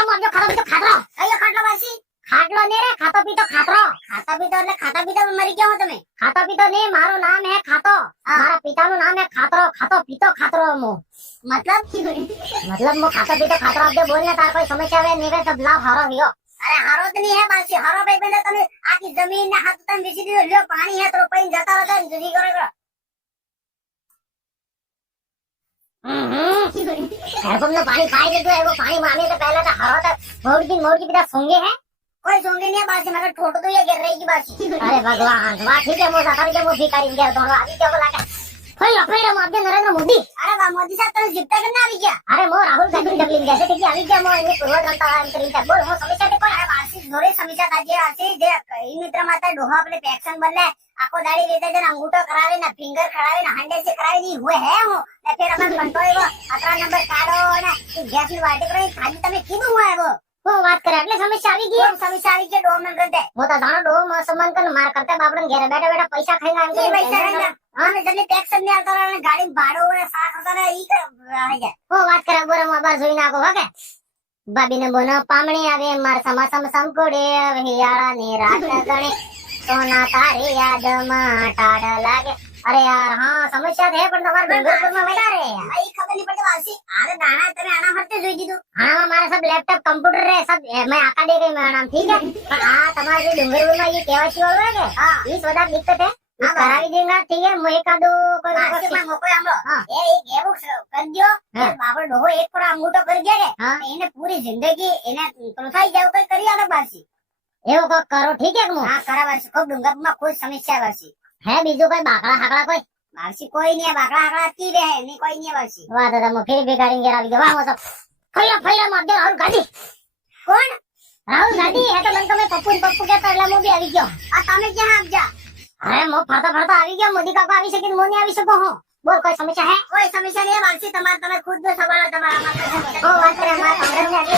ફેરા મોરજો ખાતો પીતો ખાતરો કયો ખાટલો બાસી ખાટલો ને રે ખાતો પીતો ખાતરો ખાતા પીતા એટલે ખાતા પીતા મરી ગયા હો તમે ખાતો પીતો ને મારું નામ હે ખાતો મારા પિતાનું નામ હે ખાતરો ખાતો પીતો ખાતરો મો मतलब મો ખાતો પીતો ખાતરો આપદે બોલને તાર કોઈ સમસ્યા આવે ને તો લાવ હારો હિયો अरे हारो तो नहीं है बासी हारो भाई बंदा તમે આખી જમીન ને હાથ તમ બેસી દીધો લ્યો પાણી હે તો પૈન જતા હતા જુદી કરો નો પાણી પાઈ દીધું એવો પાણી માને તો પહેલા તો હારો તો મોડકી પીતા સોંગે હે कोई सोंगे नहीं है बासी मगर ठोट तो ये गिर रही की बासी अरे भगवान वाह ठीक है मो साकारी के मो भिखारी गया दोनों आदि के बोला के फैरा मार दे नरेंद्र मोदी अरे वाह मोदी साहब तुम जितना करना आ गया अरे मो राहुल गांधी डबलिंग कैसे ठीक है अभी क्या मो ये पूर्व जनता अंतरिम तक बोल मो समस्या देखो अरे बासी जोरे समीक्षा ताजे आसे जे कई मित्र माता डोहा अपने पेक्शन बनले आको दाढ़ी लेते जन अंगूठो करावे ना फिंगर करावे ना हंडे से करावे नहीं हुए है वो ने फिर अपन कंट्रोल वो 18 नंबर काढो ना गैस ની વાટી કરી ખાલી તમે કીધું હોય वो बात करे એટલે સમસ્યા આવી ગઈ समस्या આવી કે ડો में करते वो तो जानो डो में सम्मान कर मार करते बापड़न घेरे बैठे बैठे पैसा खाएगा ये पैसा रहेगा हां मैं जल्दी टैक्स नहीं आता रहा गाड़ी भाड़ो ने 60,000 ई कर आ गया वो बात करे बोरे में बार જોઈ નાખો વાકે બાબી ને બોનો પામણી આવે માર સમાસમ સંકોડે હિયાળા ને રાત ગણે સોના તારે યાદ માં ટાડ લાગે अरे यार हाँ समस्या है पर તમાર ડુંગરપુર માં બેઠા રે आई खबर नहीं पड़ती वासी आरे दाना તમે આના ફરતે જોઈ દીધું हाँ हमारा सब लैपटॉप कंप्यूटर है सब मैं आका दे गई मेरा नाम ठीक है पर हाँ तुम्हारे जो डूंगरपुर में ये केवाईसी वाला है हां इस वजह दिक्कत है करावी देगा ठीक है मैं एका दो कोई बासी में मोको हमरो हाँ। ए एक એવું कर दियो हाँ। બાપર ડોહો એક પર અંગૂઠો કરી ગયા કે हाँ। એને પૂરી જિંદગી એને તોફાઈ જાવ કઈ કરી આલો બાસી એવો કોક કરો ठीक है मो હા કરા બાસી ખૂબ ડુંગરમાં કોઈ સમસ્યા બાસી है बीजो कोई बाकड़ा हाकड़ा कोई बासी कोई नहीं है बाकड़ा हाकड़ा की रे नहीं कोई नहीं है बासी वाह दादा मो फिर भिखारी घेरा भी वाह वो सब फैला मार दे राहुल गांधी कौन राहुल गांधी है तो मन को मैं पप्पू के पहला मो भी આવી ગયો आ તમે ક્યાં આપ જા अरे मो फरता આવી ગયો मोदी काका આવી શકે મો नहीं આવી શકો हो बोल कोई समस्या है કોઈ સમસ્યા નહીં બાસી તમારે તમે ખુદ જો સવાલ તમારા માટે ओ बात करे हमारा कांग्रेस में आके